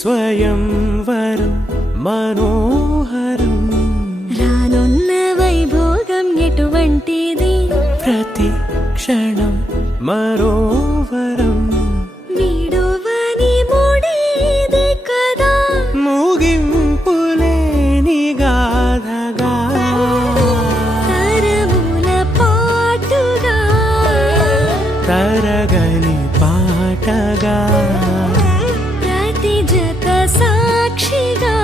స్వయంవరం మనోహరం రానున్న వైభోగం ఎటువంటిది ప్రతి క్షణం మరోవరం వీడువని మూడేది కదా ముగింపులేని గాథగా తరముల పాటుగా తరగని పాటగా ప్రతి జత సాక్షిగా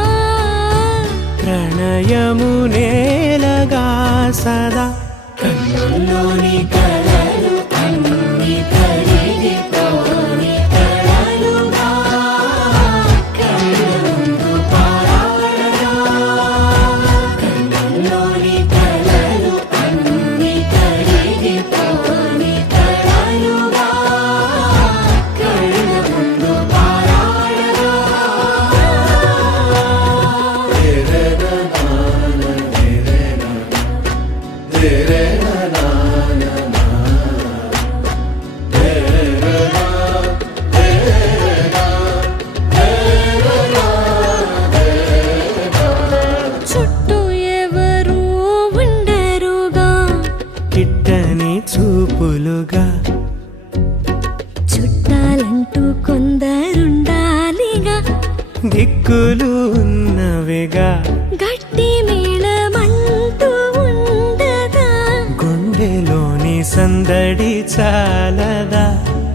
ప్రణయము నేలగా సదా కన్నుల్లోని కలలు అన్ని కరిగిపోని కలలుగా కళ్ళముందు పారాడగా కన్నుల్లోని కలలు అన్ని కరిగిపోని కలలుగా కళ్ళముందు పారాడగా చుట్టూ ఎవరు ఉండరుగా కిట్టని చూపులుగా చుట్టాలంటూ కొందరుండాలిగా దిక్కులు ఉన్నవిగా గట్టి మేళమంటూ ఉండగా గుండెలోని సందడి చాలదా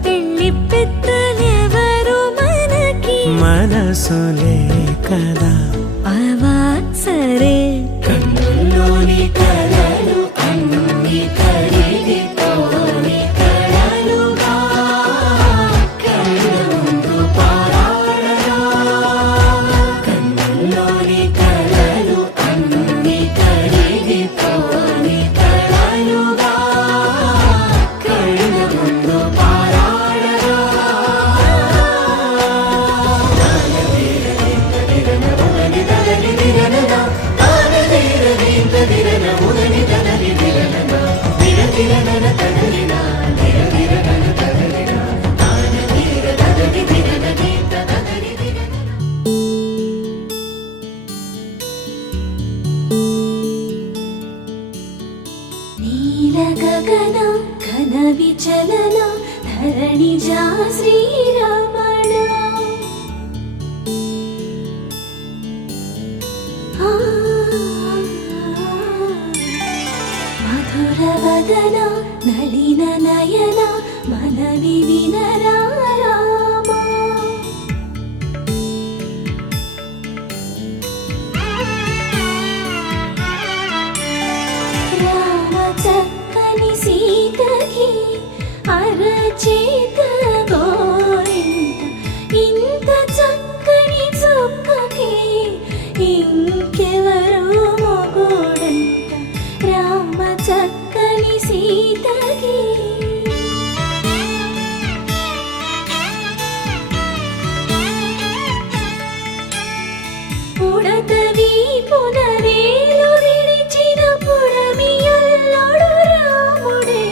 పెళ్లి పెద్దలెవరు మనకి మనసులే కదా అవా సరే కన్నుల్లోని కలలు అన్ని కరిగిపోని కలలుగా కళ్ళముందు పారాడగా కన్నుల్లోని కలలు అన్ని కరిగిపోని కలలుగా కళ్ళముందు పారాడగా నీల గగన ఘన విచలన ధరణి జా శ్రీరమణ మధుర వదన నళిన నయన మనవి వినరా రామా రామ చక్కని సీతకి అరచేత గోరింట ఇంత చక్కని చుక్కకి ఇంకెవరు మొగుడంట రామ చక్కని సీతకి ఉడతవి పునవేలు విడిచిన పుడమియల్లుడు రాముడే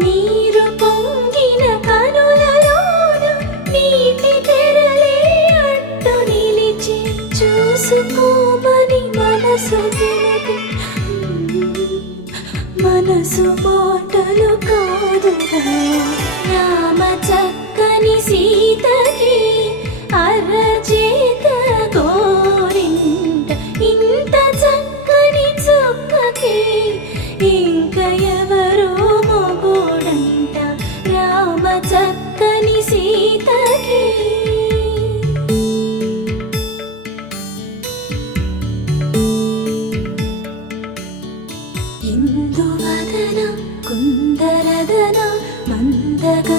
నీరు పొంగిన కనులలోన నీటి తెరలే అడ్డు నిలిచి చూసుకోమని మనసు తెలిపి మనసు మాటలు కాదుగా రామ చక్కని సీతకి అరచేత గోరింట ఇంత చక్కని చుక్కకి ఇంక ఎవరో మొగుడంట రామ చక్కని సీతకి ఇందువదన కుందరదన మందగ